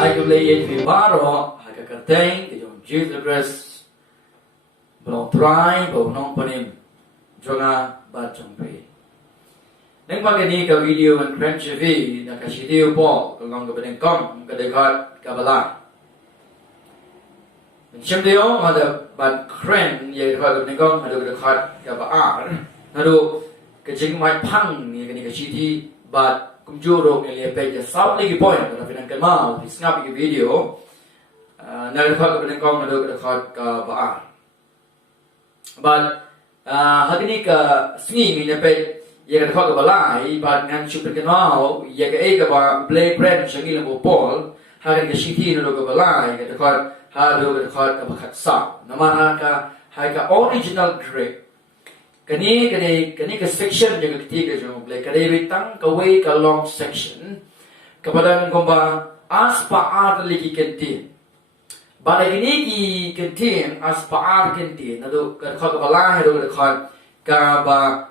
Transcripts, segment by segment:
ai cũng lấy yên vì ba rồi hai cái tên cái dòng Jesus Christ belong try belong non panim jonga ba trong pe nên qua cái này cái video anh khen cho vi là cái video bỏ cái ngon cái bên công cái đề gọi cái bala xem điều mà được bạn khen vậy gọi cái bên công mà được đề gọi cái bala nó được cái chính mai phăng như cái này cái chi thì bạn cũng chưa được cái này bây giờ sáu cái point là bên cái mau thì snap cái video nó được gọi cái bên công nó được đề gọi cái bala but hari ni ke sengi ni dapat ia kata kau kebalai pada ngan super kenal ia ke ega ba play brand sengi lembu pol hari ke city ni lo kebalai kata kau hari kata kau kebakat sa nama ka hari ka original grade kani ke section yang ketiga jom play kani bitang ke way ke long section kepada ngomba aspa art lagi kentin Pada ini ki kentin aspaar kentin, nado kalau kebalah itu kalau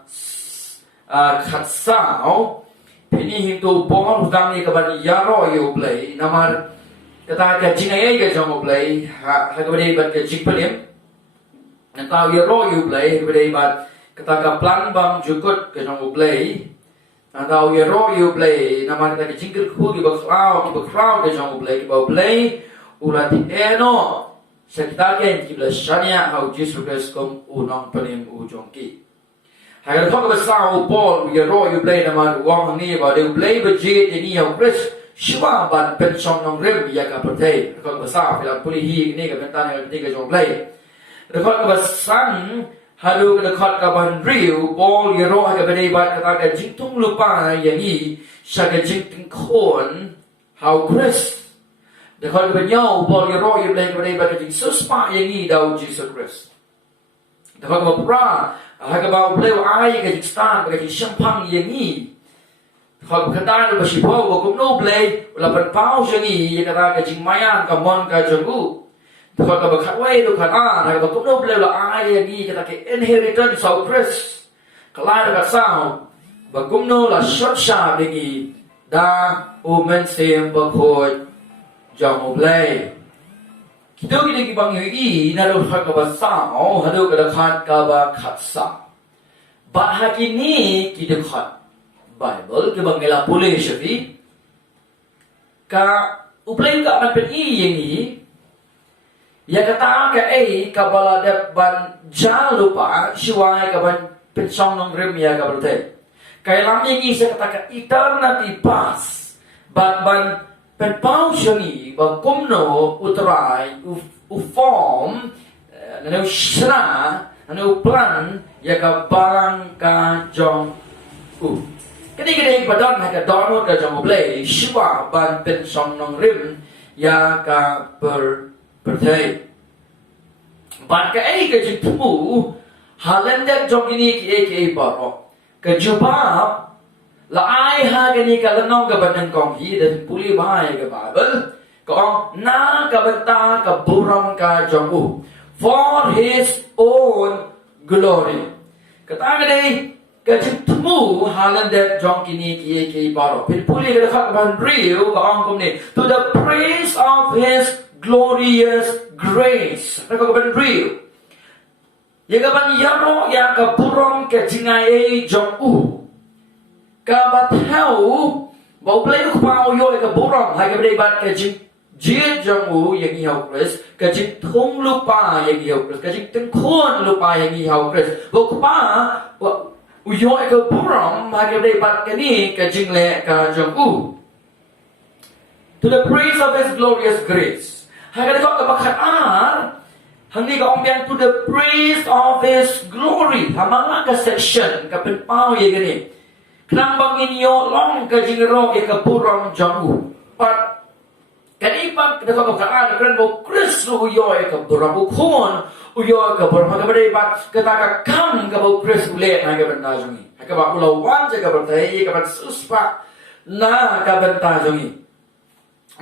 khatsau, ini hindu pon hutang ni kepada yaro yo play, namar kata kajingai ke jom play, kepada ibat kajikpelim, kata yaro yo play, kepada ibat kata plan bang jukut ke jom play, kata yaro yo play, namar kata kajingkir ku ki bakrau ke jom play ulat eno sekitaken kibla shania how Jesus Christ kom unong panim ujongki hagal thok ba sao Paul we ro you play naman wang ni ba de play ba je ni how Christ shiwa ban pen song nong rem ya ka patay thok ba sa pila puli hi ni ka bentan ni ka jong play thok ba sang halu ka thok ka ban riu Paul ye ro ka ba de ba ka ka jingtung lupa ya ni sha ka jingtung khon how Christ Dekat kebenyau Paul yang roh yang boleh kepada ibadat sesepak yang ini daun Jesus Christ. Dekat kebera, hak kebau boleh air ke stan ke champagne yang ini. Dekat kedalam bersipau bukan no boleh lapan pau yang ini yang kata ke mayan ke mon ke jenggu. Dekat kebekat way dekat hak bukan no boleh air yang ini kata ke inheritance of Christ. Kalau dekat sao, bukan no la shot shot ini dah umen sem berkot. Jom play. Kita kita bang ini nalu hak kabasau, hadu kadakat kabakatsa. Bahag ini kita kat Bible kita bangela boleh syafi. Ka uplay ka man pen ini. Ya kata ka kabala dep ban jalupa siwai ka ban pensong nong rem ya ka berte. Kaya lam ini saya kata ka eternity pass. Ban pen pau syangi bang kumno utrai form nanu shna nanu plan ya ka barang ka jong kini badan ha ka don ka jong play shiwa ban pen song nong rim ya ka berthai ban ka ka jitu halenda jong ini ki baro ka jubab là ai ha cái này cả lần nong cả bên nhân con gì đến puli bài cái Bible còn na cả bên ta cả buram cả trong u for his own glory cái ta cái đây cái chữ mu halan để trong cái này cái bảo bên puli cái khác bên real cái ông cũng này to the praise of his glorious grace cái bên real ya cái bên yaro ya cái buram cái jingai trong u kabat hau bau play lu pau yo ka buram hai ka dei bat ka jing jie jong u yang hi hau Chris ka jing thung lu pa yang hi hau Chris ka jing teng khon lu pa yang hi hau Chris bau pa u yo ka buram hai ka dei bat ka ni ka jing le ka jong u to the praise of his glorious grace hai ka dei ka bakhat ar hang ni ka ong bian to the praise of his glory hamang ka section ka pen pau ye ka ni Kenang bangin yo long ke jingro ke kapurang jangu. Pat kanipan kita kau kaan keren bo Chris lu yo ke kapurang bo kon yo ke kapurang ka bade pat kita ka kam ka bo Chris le na ke benda jungi. Ka ba ulau wan je ka bertai ka bat suspa na ka benda jungi.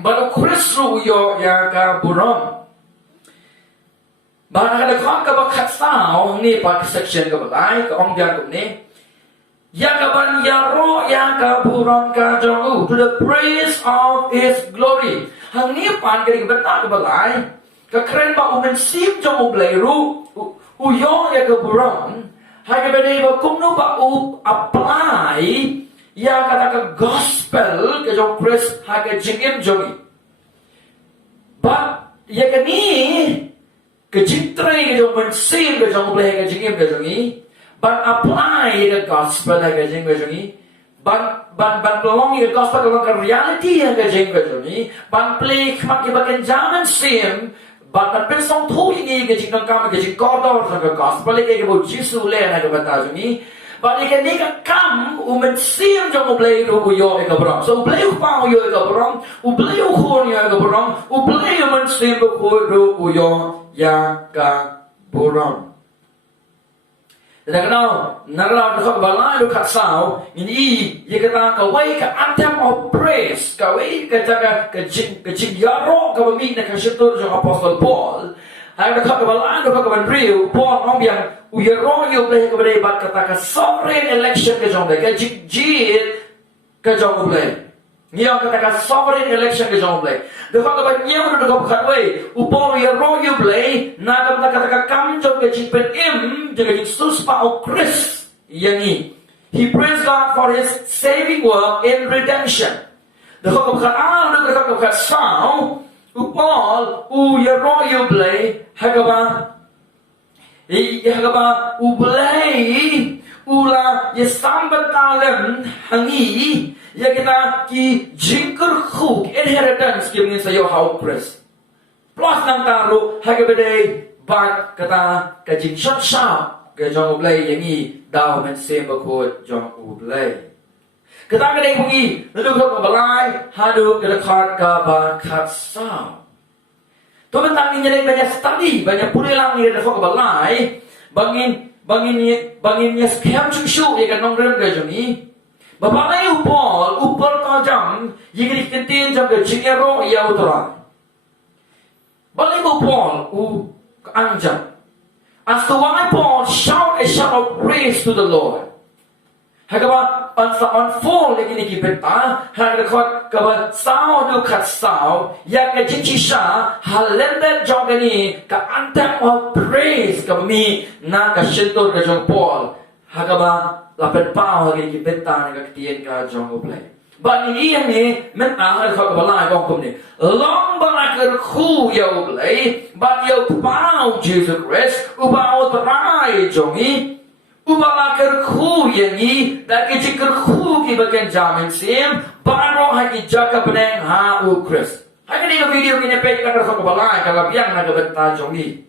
Ba Chris lu yo ya ka kapurang. Ba na ka ka ba khat sao ni pat section ka ba ai ka ong dia ko ni Yakaban yaro yakaburon ka jong to the praise of His glory. Hang ni pan ka beta ka balay. Ka kren ba umen sim jong ublay ru uyong yakaburon. Hai ka bede ba kumno ba u apply ya kata ka gospel ka jong Christ hai ka jingim jongi. Ba ya ka ni ka jingtre ka jong men sim ka jong ublay ka jingim ka jongi. Ban apply the gospel hai ka jing ka jongi. Ban belong the gospel ka reality hai ka jing ka jongi. Ban play mak ki baken jaman sim. Ban pen song thu ini ke jing kam ke jing kodor sa ka gospel ke bo jisu le na ka bata jongi. Ban ke ni ka kam men sim jong play ru yo ka brom. So play pa yo ka brom, u play khor yo ka brom, u play men sim ko ru yo ya ka brom. Now, nagalaw na sa balay o katsaw, ini kata kaway ka anthem of praise, kaway ka jigyaro kawamig na kasitur sa Apostle Paul, ay nakakabalay o kakabanriyo, Paul ang biyang uyaro yung play kabalay bat kata ka sovereign election ka jong ka jigjit ka jong play. Ngayon kata ka sovereign election ka jong play. Dapat ba niya mo nagkap katway, upong uyaro yung play, kata ka kamjong ka jitpen jaga Jesus pa o Christ yangi. He praised God for His saving work in redemption. Dapat ka sao upol uyaro yung play hagaba ublay ula yesambat talem hangi ya kita ki jingker khuk inheritance ki mengin sayo how Christ plus nang taru hagabede bat kata ka jing shot shot ka jong ublay yangi daw men semba ko jong ublay kata ka dei bungi lalu ka balay hadu ka khat ka ba khat sa to bentang ni jadi banyak study banyak pulang ni da ka balay bangin nya scam chu ye ka nong rem ka jongi bapak ay upor ka jam yigri kentin jam ka chingero ya utra balik upol anjam as to why Paul shout a shout of praise to the Lord hagaba unfold lagi ni beta hagakot kaba sao du kat sao ya ka jichisha halenda jogani ka anthem of praise kami na ka shintor ka jong Paul hagaba lapet pao lagi ni beta na ka tien ka jong ublay ba ni yang ni men ahal ka balai kong kum ni long balakar khu ya ublay ba yo pao Jesus Christ ubao trai jongi ubalakar khu yangi daki jikar khu ki bagian jamin sim baro haki jaka beneng ha u Chris haki ni video ni pek ka sa balai ka biang na ka benta jongi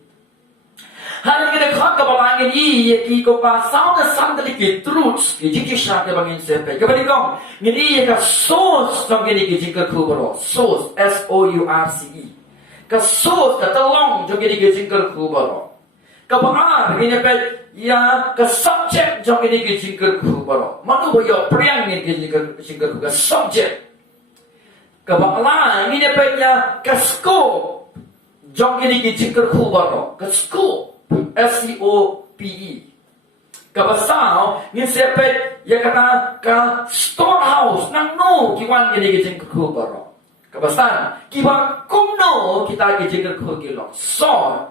haki ni khak ka balai ni ki ko pa sao na sandali ki truths ki jiki sha ke bangin se pe ka bani kong ni ka source tong ni ki jikar khu baro source SOURCE ka source ka talong jong ni ki jikar khu baro ka ba ni pe ya ka subject jong ini ki jingker khu baro manu bo yo priang ni ki jingker khu ka subject ka ba la ni ne pe ya ka scope jong ini ki jingker khu baro ka scope SCOPE ka ba sao ni se pe ya kata ka storehouse nang no ki wan ni ki jingker khu baro ka ba san ki ba kumno kita ki jingker khu ki lo so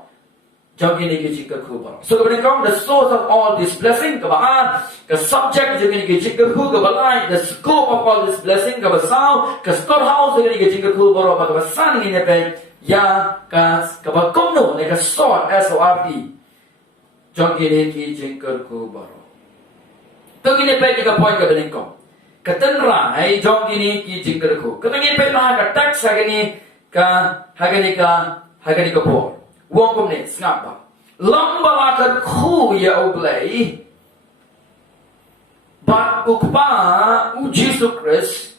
jong ini ki jingker khu baro so when it comes the source of all this blessing ka ba ka subject jong ini ki jingker khu ka ba the scope of all this blessing ka ba sao ka storehouse jong ini ki jingker khu baro ka ba san ni ne pe ya ka ba komno ne ka store SORT jong ini ki jingker khu baro to ni pe ka point ka belen ko ka tenra ai jong ini ki jingker khu ka ni pe ma ka tax hagani ka po wong kom ne snap ba long balakar khu ya ublay but ukpa u Jesus Christ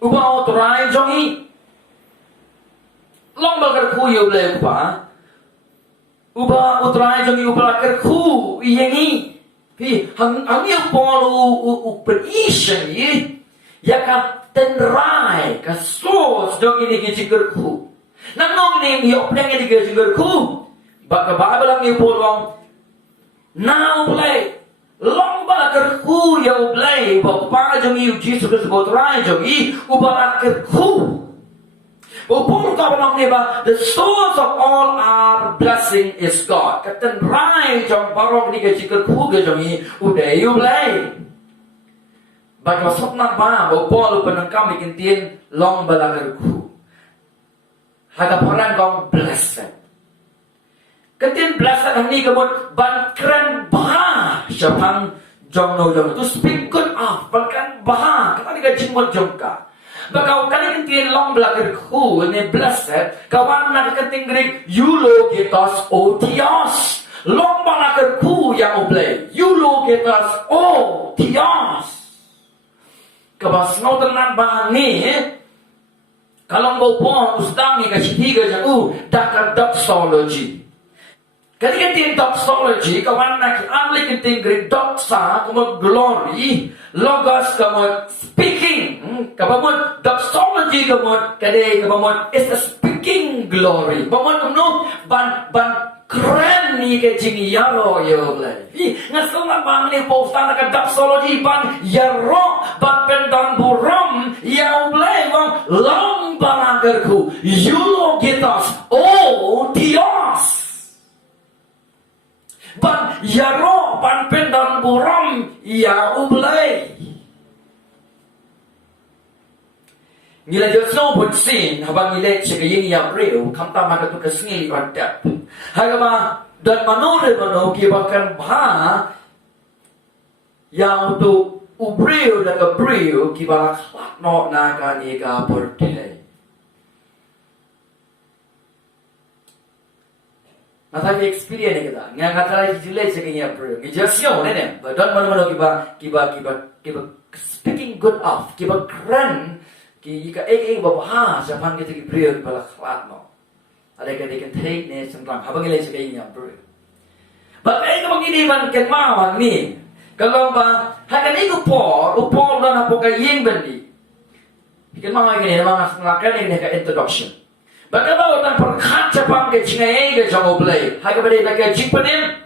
uba otrai jongi long balakar khu ya ublay uba otrai jongi ubalakar khu yengi pi hang yu polu u perishan yi ya ka tenrai ka source jongi ni ki jingker khu nang nong ni hiop nang ni ke jingker khu ba ka Bible ang ipolong now play long ba kerku ya ublay bapa jangi uji sudah sebut rai jangi ubala kerku. Upon kapanong niba, the source of all our blessing is God. Katan rai jang barong ni gaji kerku jangi uday ublay. Baga sokna ba upon upan kami kintin long bala kerku. Haga parang kong blessed. Ketin blessed ni kemud ban keren bah siapang jong to speak good of ban keren bah kata ni gajing mo jongka. Bakau kali ketin long belakir ku ni blessed kawan nak keting Greek eulogetos otios long belakir ku yang oblay eulogetos otios. Kabas no tenan bah ni kalau mau pon ustang ni kasih tiga jauh dakar doxology. Ketika tin doxology, kawan nak anli kenting Greek doxa, kamu glory, logos kamu speaking, kamu doxology kamu kadai kamu is a speaking glory. Kamu ban keren ni ke jingi yaro yo leh. Ngasong bang ni postan nak doxology ban yaro ban pendon buram yo leh bang long balagerku eulogetos Dios. Ban yaro ban pendon buram ya ublay. Ngila josno pun sin habang ngila cekaying ya breu kamta maka tu kesngi radap. Hagama dan manore mano kibakan bha yang tu ubreu dan kebreu kibalak no naga ega berde. Masa experience ni kita, ngan kata lagi jelek cakapnya bro. Ngejasio ni, dan mana kiba speaking good of, kiba keren, kiba bapa siapa kita bro kiba laklat no. Ada kita take ni sentang, habang ilai cakapnya bro. Bagai kamu ini man kenmawan ni, kalau hakan itu upor dan apa kayeng bendi. Kenmawan ini memang ngelakukan ini ke introduction. Bagaimana orang berkaca bangke cingai ke jamu belai, haga belai nak jipanim.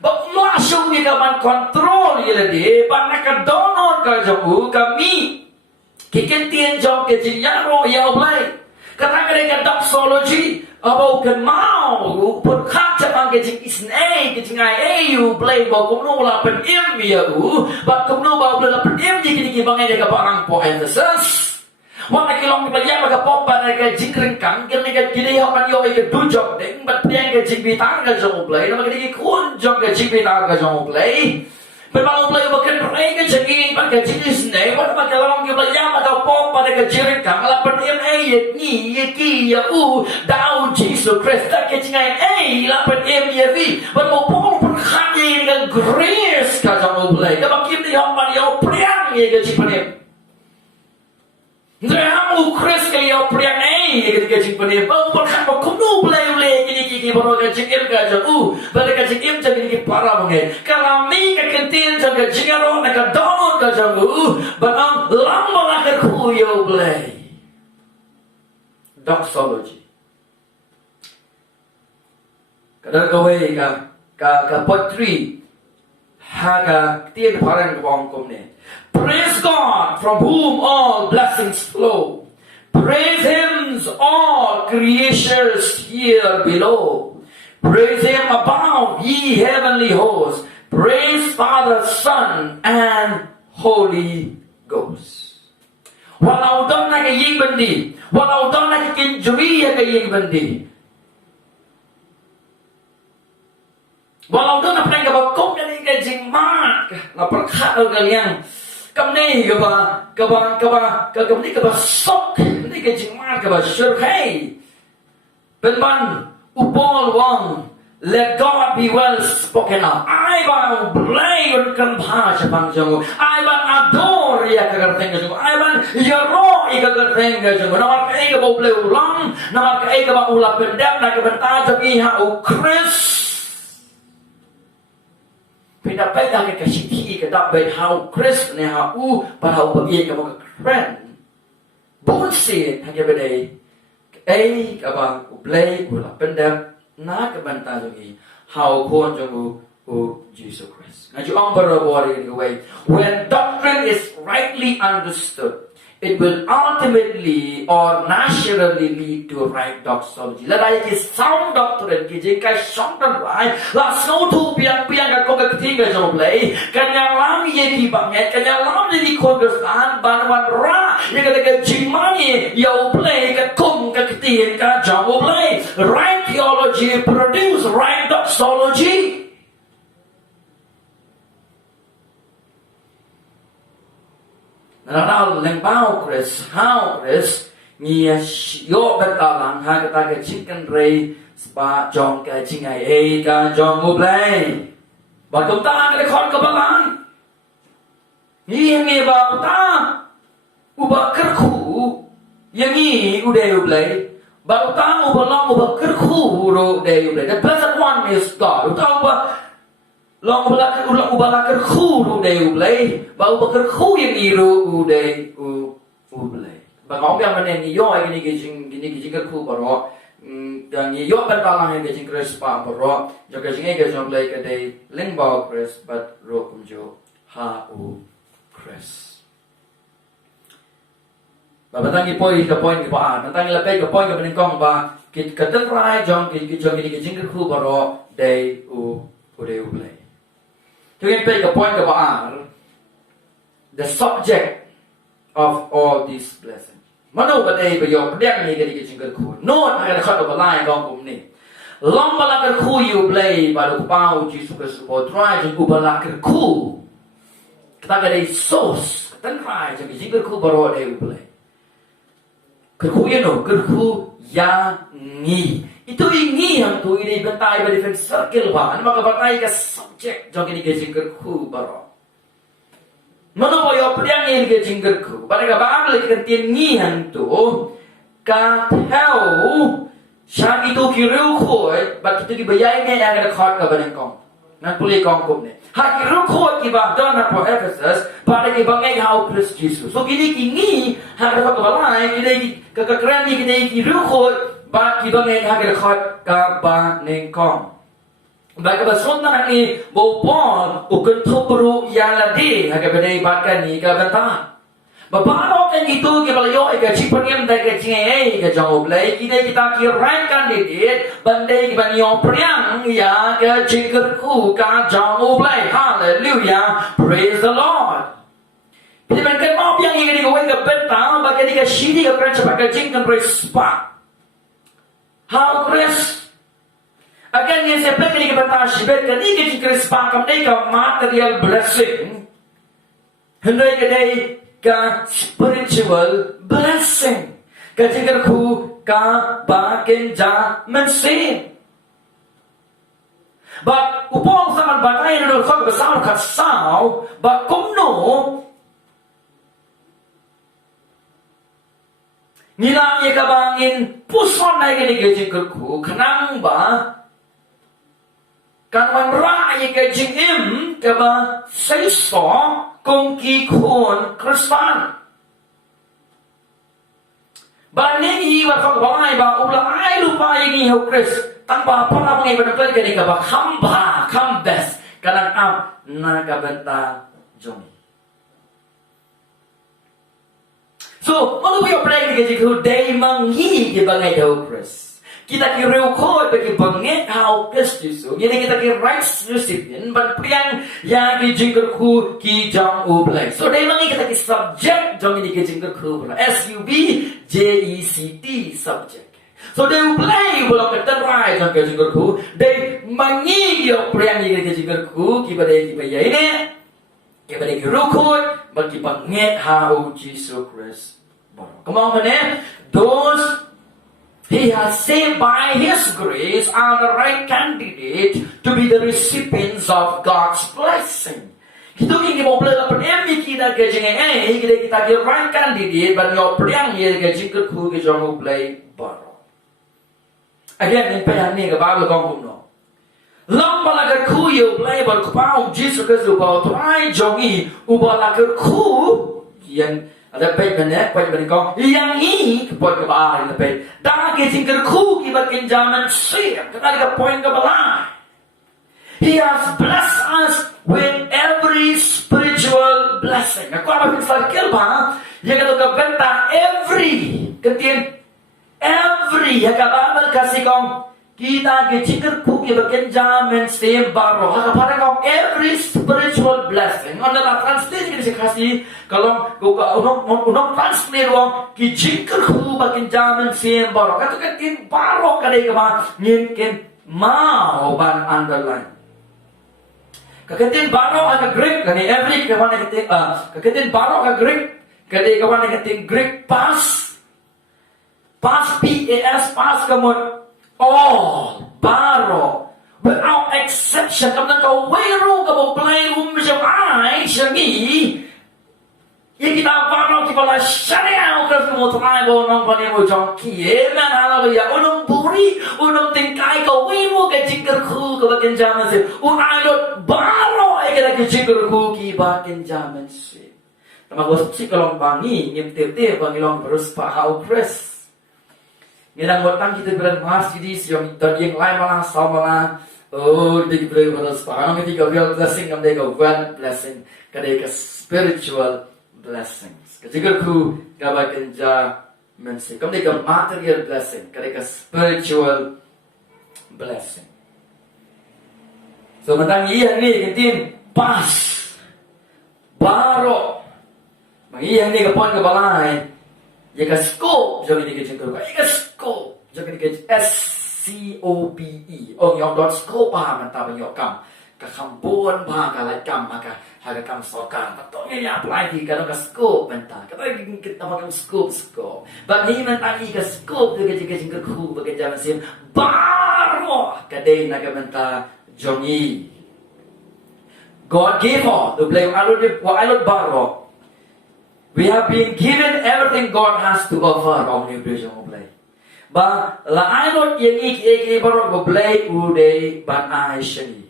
Bak masuk ni kaman kontrol ye lagi, ban nak donor ke jamu kami. Kikentian jam ke jinyaro ya belai. Kata mereka doxology, abau kan mau berkaca bangke jing isnai ke cingai you belai bau kumno la pen im ya bak kumno bau belai pen im jiki jiki bangai jaga barang po Ephesus. Wala kilong pelajar maka pompa mereka jingkring kang kini kan kini hapan yo ike dujok deng bat piang ke jingbitar ke jong play nama kini kunjong ke jingbitar ke jong play bermalu play bakan play ke jingin pan ke jingis ne wala maka kilong pelajar maka pompa mereka jingkring kang lapan im ni ki ya dau Jesus Christ ke jingai lapan im ya vi bermalu pompa pun khani dengan grace ke jong play kabak kini hapan yo priang ye ke jingpanim. Ndramu Chris kaya priang ketika jingpanim bau berkat berkuno belai kini baru kajing kaja balik kajing jadi para mungkin kalau mi kekentin jaga jingaro nak download kaja barang lama nak kuyo belai doxology kadang kawai ka potri haga tien parang bong komne. Praise God from whom all blessings flow. Praise Him all creatures here below. Praise Him above ye heavenly hosts. Praise Father, Son and Holy Ghost. Walau daw na kaying bandi, walau daw na kikinjuri kaying bandi. Walau daw na pinang kabakong na ni kajing mak na perkat kalian. Kamni kaba sok ni ke jingma kaba surhei benman upol wang let God be well spoken of. I ban blay kan bhasha pangjangu. I ban adore ya kagarteng jangu. I ban yaro ikagarteng jangu. Namar kai ka blay ulang, namar kai ka ulah pendam nak benta jagi ha Chris. Pindah dah ke kasih ke tak baik how Chris ni how bahau bagi ke muka keren. Bullshit hanya bedai. Kabang ublay ulah pendam nak benta lagi how kon jangu Jesus Christ. Ngayon ang barabari in the way. When doctrine is rightly understood, it will ultimately or naturally lead to right doxology. Là đây cái sound doctrine, cái sound doctrine là số thu biang cái công cái thiên cái dòng lấy, cái nhà làm gì thì bằng nhẹ, cái nhà làm gì thì con cái sản ban ra, những cái chính mani yêu play cái công cái thiên cái dòng lấy, right theology produce right doxology. Nào lên bao Chris, how Chris, nghe yo bên ta làm hai cái ta cái chicken ray, spa John cái chinh ngày ấy cái John ngô play, và chúng ta cái con cái bạn, nghe bảo ta, ubah kerku, yang ini udah play, bảo ta ubah kerku udah play. The blessed one is God. Ubah long ubah kerku udah play, bảo ubah kerku yang ini udah play. Và ngóng bên này nhiều ai cái gì cái khu bảo rồi, đang nhiều bên ta làm cái gì cái spam bảo rồi, cho cái gì cái trong lấy cái đây linh bảo Chris, but rồi cũng cho ha Chris. Và bạn tăng cái point cái bạn, bạn tăng cái point cái bên công và cái tất cả trong cái gì cái khu bảo rồi đây đây play. Cho nên cái point cái bạn, the subject of all these blessings. Mano ba day ba yo pediak ni kadi kicing khu. No na ka khat ba lai gong kum ni. Long ba la ka khu you play ba lu pau Jesus Christ bo try jung ba la ka khu. Kita ka day sauce. Tan try jung kicing khu ba ro day play. Ka khu ye no ka khu ya ngi. Itu ingi ham tu ini bentai ba different circle ba. An maka batai ka subject jung kicing khu ba ro. Mano ba yo pediang ni ke jingger ku. Pada ka Bible kan tien ngi han tu ka theo sha itu ki riu khoi ba ki bayai nge yang da khot ka ban kong. Nan puli kong kup ni. Ha ki riu khoi ki ba don na for Ephesus pada ki bangai how Christ Jesus. So kini ki ngi ha ka ka balai kini ka kran ni kini ki riu khoi ba ki bangai ha ka khot ka ba neng kong. Baik bersunat ni bopon ukun tubru yang ladi haga bedai bahkan ni ka bentang. Bapak kan itu kita layo ke cipriam dah ke cingai ke jauh lagi kita kira kandidate bandai kita nyo priang ya ke cikirku ka jauh lagi. Hallelujah, praise the Lord. Bila mereka mau yang ini kau ke bentang bagi dia sini ke kerja pakai jingkan respa. How Chris Again, yang saya pelajari kepada Ashbet, kan ini kita sepakat mereka material blessing, hendak kita ke spiritual blessing, kerja ku ke bagian zaman sen. But upang zaman bagai itu kau besar kasau, but kumno nila ye kabangin puson naik ni kerja ku kenang ba kan man ra ye ke jing im ke ba sai so kong ki khon Kristan ba ne yi wa ka ba ai ba u la ai lu pa ye ni ho Chris tang ba pa na ngai ba na ke ni ka ba kham best kanang am na ka benta jong. So ano ba yung play ni ke day mangi ke ba ngai ho Chris kita kira kau bagi banget how Kristus. Jadi kita kira rights recipient, but priang yang dijingker ku ki jang ublay. So dari mana kita kira subject jang ini dijingker ku pula. SUBJECT subject. So dari ublay boleh kita right jang dijingker ku. Dari mangi yo priang ini dijingker ku ki pada ya ini. Ki pada kira ku bagi banget how Jesus Christ. Come on man, those He has saved by His grace are the right candidate to be the recipients of God's blessing. Kita ingin mau belajar penemi kita kerjanya kita kira right candidate, but your priang ye kerja kerku kerja mau belajar baru. Again, ini ni ke Bible kong kuno. Lama lagi kerku ye belajar baru kepau Jesus Kristus baru tuai jongi ubah lagi kerku yang ada pej mana, pej mana kau? Yang ini point ke bawah ini pej. Dah kita kerku kita kenjaman sih. Kita ada point ke bawah. He has blessed blessing. Aku apa fikir bah? Yang kata kebenta every, ketin every. Yang kata amal kasih kau kita kecikir ku kita kenjamin same baro. Yang kata kau every spiritual blessing. Anda translate kita kasih kalau unong translate wong kecikir ku kenjamin same baro. Kata ketin baro kadai kama ngin mau ban underline. Kaketin baro ang Greek kani every kawan ketin kaketin baro ang Greek kani kawan ketin Greek pas PAS pas kamu all baro without exception kamu kau weru kamu play macam ai segi yang kita baro kita lah syariah kamu try nong pani mo jong kie man haleluya unong buri unong tingkai kau weru ke jingkerku ke bagian zaman se unai lot baro kira ke jingkerku ki bagian zaman se nama gua sih kalau bangi nyemtete bangi long terus pahau press Ngilang botang kita bilang masjid yang tadi yang lain malah sama oh di beri terus pahang ketika real blessing kami ke one blessing ketika spiritual blessings ketika ku gabakan mensi kami ke material blessing ketika spiritual blessing so mentang iya ni ketin pas baro iya ni ke poin ke balai ya ke scope jadi ni ke cengker ya ke scope jadi ni ke SCOPE oh yang dot scope pa man ta ban yo kam ka khambon pa ka lai kam ka ha ka kam so ka to ni ya apply di ka no ka scope man ta ka ta kita ma scope ba ni man ta ni ka scope de ke cengker ku ba ke jaman sim baro ka dei na ka man ta jongi God gave all the blame I don't borrow. We have been given everything God has to offer on the bridge of play. But la I don't yeki borrow play uday but I shani.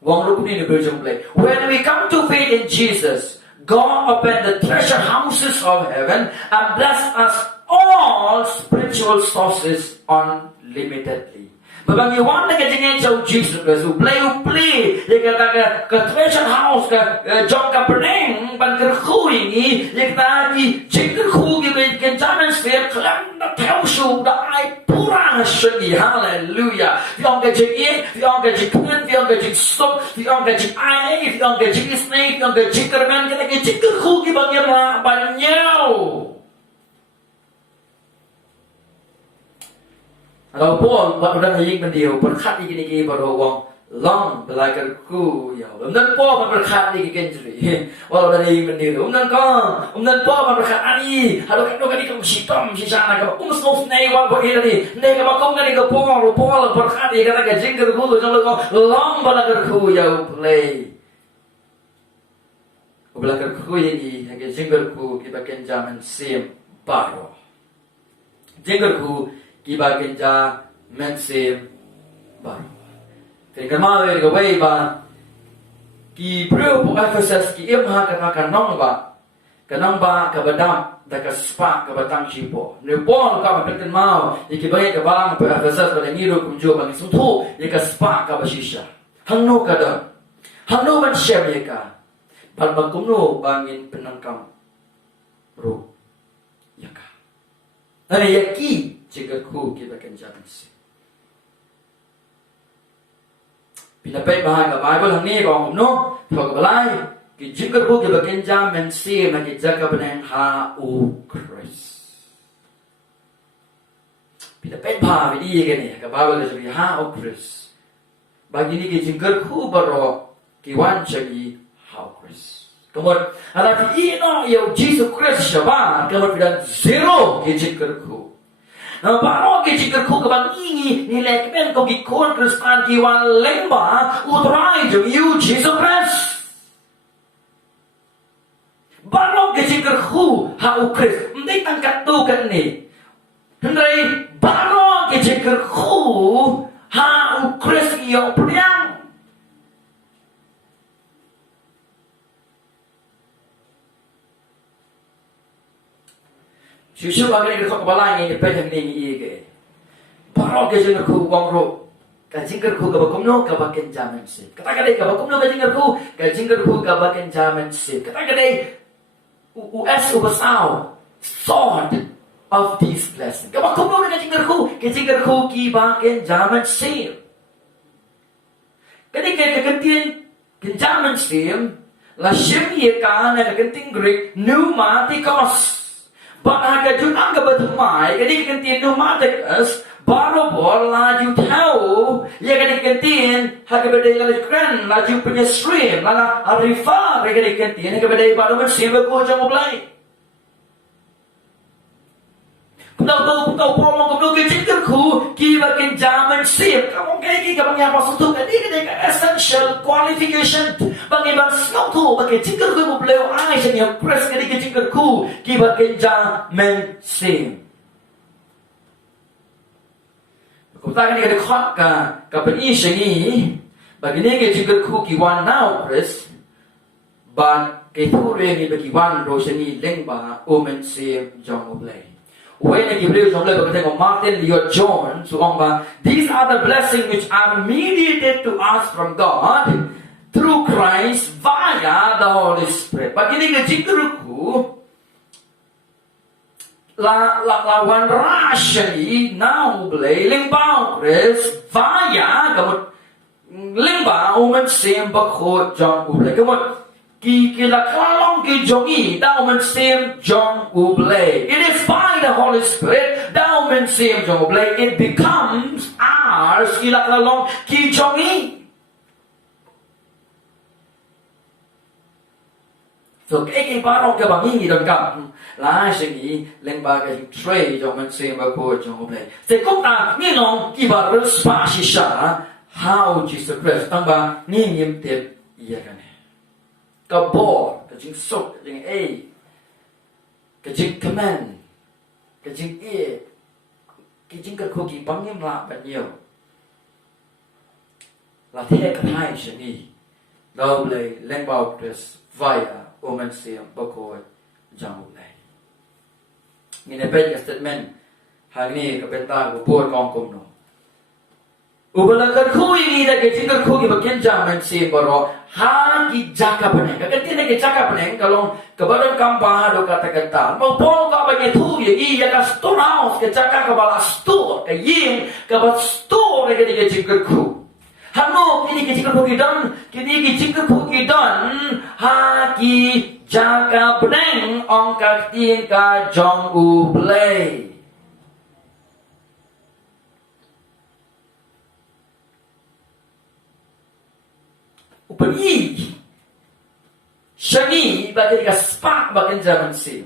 Wong look in the bridge of play. When we come to faith in Jesus, God opened the treasure houses of heaven and blessed us all spiritual sources unlimitedly. Babang iwan na kajingin sa Jesus Christ, uplay, yung kata ka treasure house, ka jok ka peneng, ban kerkui ni, yung kata di jengkerku gibi kenjaman sphere, kelam na teushu, da ay pura syagi, hallelujah. Yung kajingin, yung kajingin, yung kajing stop, yung kajing ay, yung kajing snake, yung kajing kerman, kata jengkerku gibi bang banyaw. Kalau pun buat hing mendiu berkat ini baru wong long belajar ku ya. Umdan po berkat ini kenjri. Walau dari mendiu umdan po berkat ani. Halo kan kan ikut sitom sisana ka umsnos nei wal bo ini. Nei ka makom kan ikut po berkat ini kata gajing ku jangan long belajar ku ya play. Belajar ku ini gajing ku kita kenjaman sim baru. Jengger ku Iba genja mensim baru. Jadi kemarin ke way ba ki bro Ephesus ki imha kanong ba kabadam da ka spa kabatang chipo. Ne bon ka mapeten mau ikibay ka balang pa Ephesus ba ngiro kumjo bang sumtu ka spa ka basisha. Hangno kada. Hangno ban share ka. Bal magkumno bangin penangkam ro. Yaka. Ani yaki jika ku kita kenjaman si. Bila baik bahagia Bible hang ni kau no, kau belai. Jika ku kita kenjaman si, maka jaga benang hau Christ. Bila baik bahagia ini kan ni, kau Bible jadi hau Christ. Bagi ni jika ku baru kiwan jadi hau Christ. Kemudian ada ino yang Jesus Christ siapa? Kemudian zero jika ku. Baru jika ku kebangingi nilai kemen kau gikon Kristan kiwan lemba utrai jom you Jesus Christ. Baru jika ku hau Christ, mending angkat tu kan ni. Hendai baru jika ku hau Christ yang priang. Susu bagi kita kepala ini penting ini ke. Baru kita nak ku bangro Kajingkerku kabakumno kabakin jamin sip. Kata kadai kabakumno kajingkerku kabakin jamin sip. Kata kadai US ubasau sword of these blessings. Kabakumno kajingkerku kibakin jamin sip. Kadai kagantian jamin sip la shim ye ka na kaganting Greek pneumatikos. Bahkan junang kebetumai, jadi kentin pneumaticus, baru bol laju tahu, ya kan kentin, hak berdaya laju kran, laju punya stream, lala arifa, ya kan kentin, hak berdaya baru bersih berkocang mulai. Kau prolong kau kejengkerku, kita kan zaman sip, kamu kamu yang masuk tu kan ini essential qualification, bagi bangsa tu, bagi jengkerku mau beliau Aisyah yang press kan kejengkerku, kita kan zaman sip. Kau tak kan kita khot ka Aisyah ni, bagi ni kejengkerku kita now press, ban kita ni bagi wan rosani lengba omen sip jong mulai. When I give you some like Martin Leo John, so on, these are the blessings which are mediated to us from God through Christ via the Holy Spirit. But ini kejikruku la wan rashani now blay lingbao Chris via kamu lingbao men sem bakho John ublay kamu Kila kalong ki jongi, thou men same John Ublay. It is by the Holy Spirit, thou men same John Ublay. It becomes ours, kila kalong ki jongi. So, kaya parang kabangi don kam, la shingi lengba ka tray John men same bako John Ublay. Se kota nilong kiba respa shisha, how Jesus Christ tamba ni nyim tip iya kan. Kabor, kajing sok, kajing A, kajing command, kajing E, kajing kakugi bangim la banyo. La te katai shani, double lengbao Chris via omen siam bako jamulay. Ngine pet statement, hangni kapenta ko buat kong kumno. Ubalakan ku ini dah kecil ku bagian zaman si baru hagi jaka peneng. Ketika kita jaka peneng kalau kebadan kampah ada kata-kata. Mau pol kau bagi tu ya iya kan store house ke jaka kebala store ke ying kebat store ketika kecil ku. Hanu kini kecil ku kidan kini kecil ku kidan hagi jaka peneng angkat tingkat jong ublay. Pergi Shani bagi ka spark bagi zaman si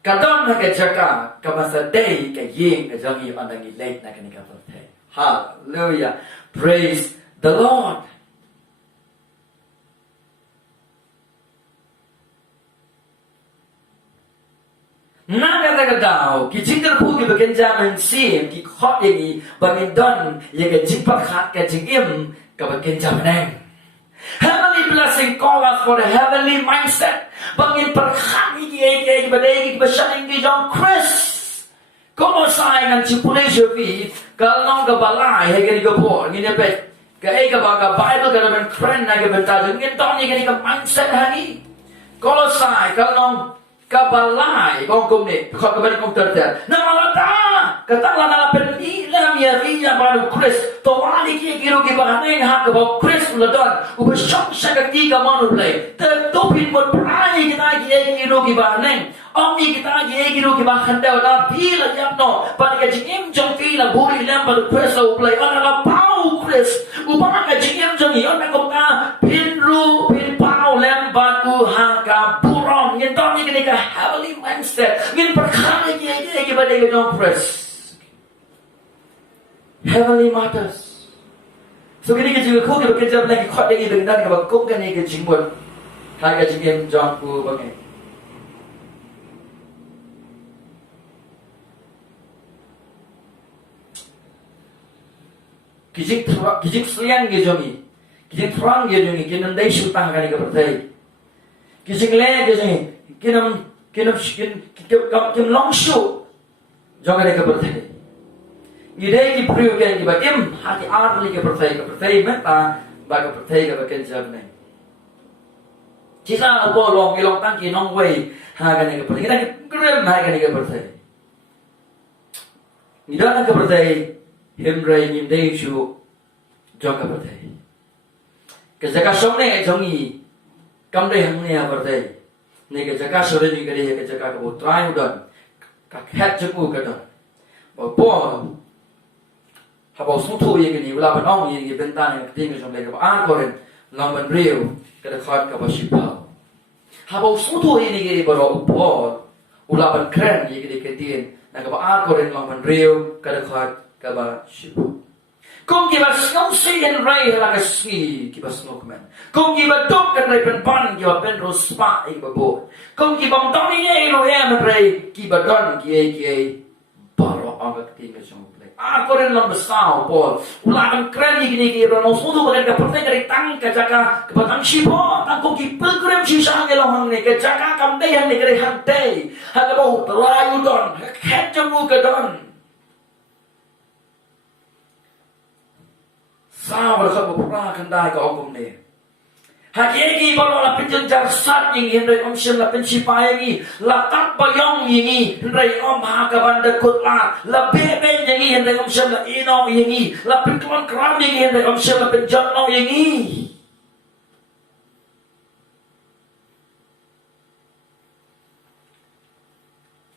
Kadang nak jaga Kamasa day ka ying ka jangi Andangi late na kanika pertay. Hallelujah. Praise the Lord. Naga daw kijingker ku ki bagian zaman si ki khot ini bagi don ye ka jingpak khat ka jingim kabagian zaman. Heavenly blessing call us for a heavenly mindset. Bangin perkhani ki badai ki bashaning ki jong Chris. Como sai nang chipulay shavi kalong ka balay he gani ka po ngine pe ka ka baga Bible ka naman friend na ka benta ngin ton ni gani ka mindset hani. Kalau sai kalong kabalay kong kumni kong kabali kong terter namalata katang la perli lam ya via baru Chris to wali ki kiro ki bahanin hak ba Chris uladon ubashok shakati ka manu play ter topin mo prai kita ki kiro ki bahanin ami kita ki kiro ki bahanda la pila yapno pan ka jim jong pila buri lam baru Chris o play ana la pau Chris ubaka jim jong yon na ko ka pinru pin pau lam baru haka buron yen ton ni ka heavenly mindset ngin perkara ye badai ka jong Chris heavenly matters. So kini kita juga kau kita kerja lagi kuat lagi dengan kita kau kan ni kita jimbut, hai kita jim jong ku bagai. Kijik selian gejongi, kijik terang gejongi, kinam dai shutang kan kita pertai. Kijik le gejongi, kinam long show, jangan kita pertai. Ide ki priu ken ki ba im hati arli ke perthai meta ba ke perthai ke ba ken jab nei. Jisa bo long ilong tang ki nong wei ha kan ke perthai kita grem ha kan ke perthai. Ni da ke perthai him rei nim dei chu jong ke perthai. Ke jaka som nei jong ni kam dei hang ne perthai. Ni ke jaka sore ni ke dei ke jaka ke bo trai udon ka khat chu ke don. Bo Habau sutu yang ini, wala penong yang ini bentang yang tinggal jom lagi. Koren lamban real kada khat ka basipau. Habau sutu ini ke baru upor, wala pen kren yang ini kedien. Nak koren lamban real kada khat ka basipau. Kung kiba snow si and ray like a ski, kiba snowman. Kung kiba dog and ray pen pan, kiba pen rospa kiba bo. Kung kiba mtoni ye no hem ray, kiba don kiye baro agak tinggal jom. Ako rin lang basaw, Paul. Wala kang kreni gini no sudo bagai kapatay dari tang kajaka kapatang sipo, tang kung kipilgrim sisang ilohang ni kajaka kamdayan ni kari hantay. Hagabaw tarayo don, hekjamu ka don. Sabar sa bupura kanday ka ogom ni. Hagi baru la penjenjar sat yang hindai om shem la pensipai la tak bayong yang hindai om hagaban dekut la bebe yang hindai om shem la ino yang la pentuan keram yang hindai om shem la penjano yang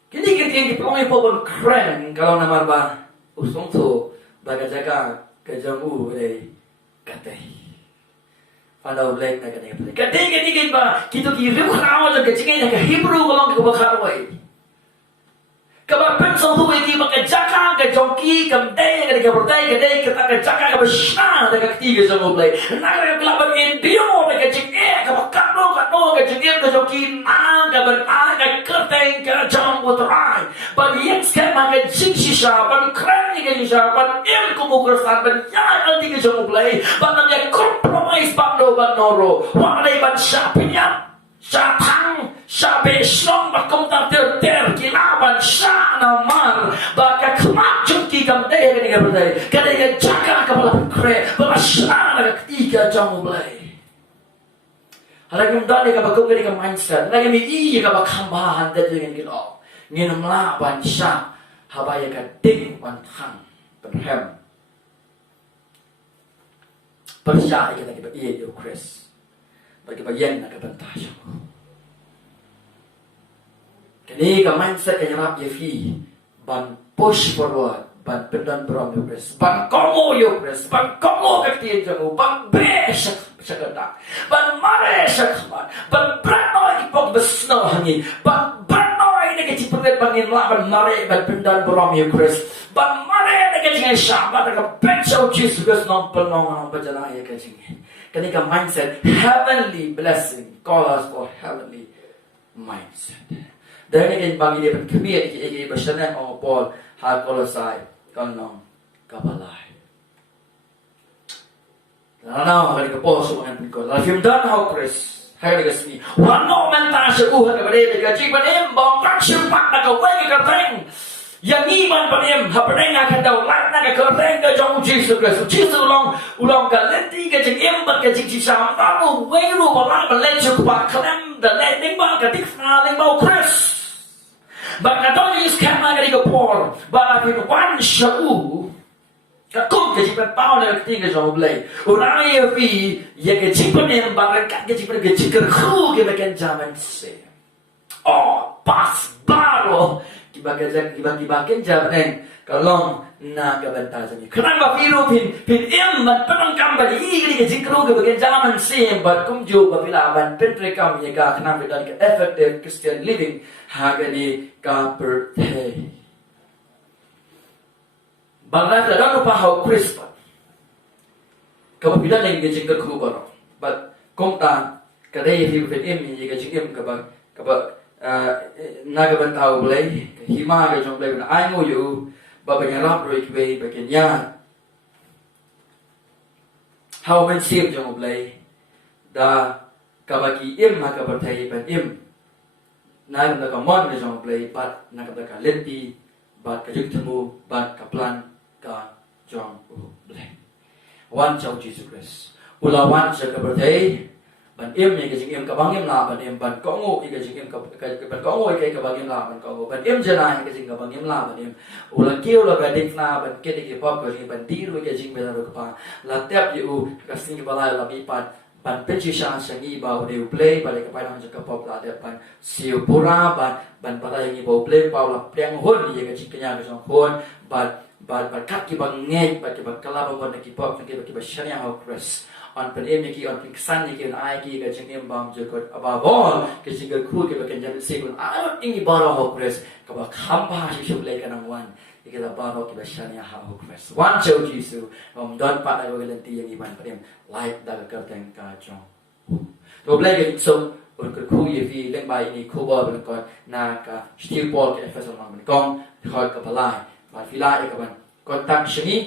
kini yang dipelongi pobon keren kalau nama ba usung tu baga jaga kejamu dari katei. Pada ulek nak kena apa? Kadang ba kita kiri kau je kecingnya ke Hebrew kalau kita berkarwai. Kalau pensau tu ini maka jaka ke joki kamdai ke bertai ke dai kita ke jaka ke besar dekat tiga sama ulek. Nak ke kelaban Indio ke cingnya ke kado ke cingnya ke joki nang ke bertai ke kertai ke jam puterai. Bagi yang sekarang ke jingsi siapa, keren ni ke siapa, yang kumukursan banyak tiga sama ulek. Banyak kompromis bando banoro. Walai ban siapnya. Syatang, syabe slong berkomtak ter kilaban syana baka kemak jengki kamdaya kena berdaya kena jaga kepala kre bersyana ketiga jamu belai halagi mdani ka bagong kena mindset lagi mi iya ka bakambahan datu dengan kita ngin melaban sya habaya ka ding wantang berhem percaya kita iya yo Chris bagi bagian nak bentah siapa. Kini ka mindset yang rap yefi ban push forward ban pendan beram yukres ban komo yukres ban komo kaktian jangu ban besak sakata ban mare sakman ban brano ipok besno hangi ban brano ini keciputet bangin laban mare ban pendan beram yukres ban mare ini kecingin syabat ka pensau Jesus nompel nong berjalan ya kecingin. Ketika mindset heavenly blessing call us for heavenly mindset. Dan ini bagi dia berkemir iki bersanan o Paul ha kolosai kanong kabalai. Lana kali ke Paul sumangan pun la film dan how Chris hai degas ni wan no menta shu ha ka bade ka jik banem bom tak shu pak na ka wei ka teng. Yang iman panem hapeneng akan dau lat na ka kereng ka jong Jesus Christ. Jesus ulong ka lenti ka jing em ba ka jing sam ta lu wei lu ba la ba len chu pa klam da le ning ba ka dik na ling ba Chris. Ba ka don is ka ma ka dik Paul ba la ki wan shu ka kum ka jing pa pao le ting ka jong blai. Ura ye fi ye ka jing panem ba ka jing pa ka jing ka khu ke ba kan jaman se. Oh pas baro tiba-tiba kenja neng kalong na kabanta sa niya. Kenapa Filipin man penangkam bali ini jingkro ke bagian zaman sim but kumju babilaban pentrekam ya ka kenapa dan ke effective Christian living hagani ka birthday. Bangla da pa how crisp. Kapabilan ng jingkro ko ba. But kung ta kadai Filipin ya jingkem ka nagabantao blay hima ga jong blay na ai mo yu babanya rap roi kwe bakin ya how men sip jong blay da kabaki im ha ka batai ban im na ga ka mon ga jong blay pat na ka lenti bat ka juk temu bat ka plan ka trong ble wan chau Jesus Christ ula wan cha ka birthday ban em ni ka jing em ka bang em la ban em ban ko ngo ka jing em ka ban ko ngo ka bang em la ban ko ngo ban em jana ka jing ka bang em la ban em ula kêu la ba ding na ban ke ke pop ka jing ban di ru ka jing ba ru ka pa la tap yu ka sing ba la la bi pan ban pe chi sha sa ngi ba de play ba le ka pa na ka pop la de ban siu pura ban pa ta ngi ba play pa la pleng hon ye ka jing ka nya ka jong hon ban kat ki bang nge ba ki bang kala ba ki pop ki ba shania ho Chris on pen em ki on pen san ki on ai ki ka jing em bang je ko above all ki jing ku ki ba kan jam se kun ai ingi ba ho Chris ka ba kham ba shi shu le ka nang wan ki ka ba ho ki ba shania ho Chris wan chau jisu om don pa ai len ti yang iban pen like da ka teng ka chong to ble ki so on ku ye vi leng bai ni ku ba ban ko na ka still ball ki Ephesus mang ban kong khoi ka ba lai ba fi lai ka ban kontak shini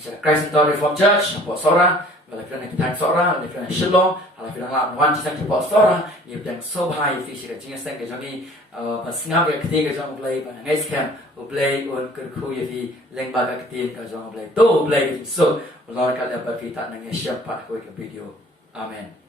sa Christ Reformed Church po sora và là cái thằng sora là cái shalom là cái làm hoàn chỉ sang po sora nhiều đằng so high fi cái chính sang cái johnny và snap cái tiền cái trong play và ngay scam play on cái khu ye fi leng ba cái tiền cái trong play to play so lo cái là ba fi ta nang share part của cái video amen.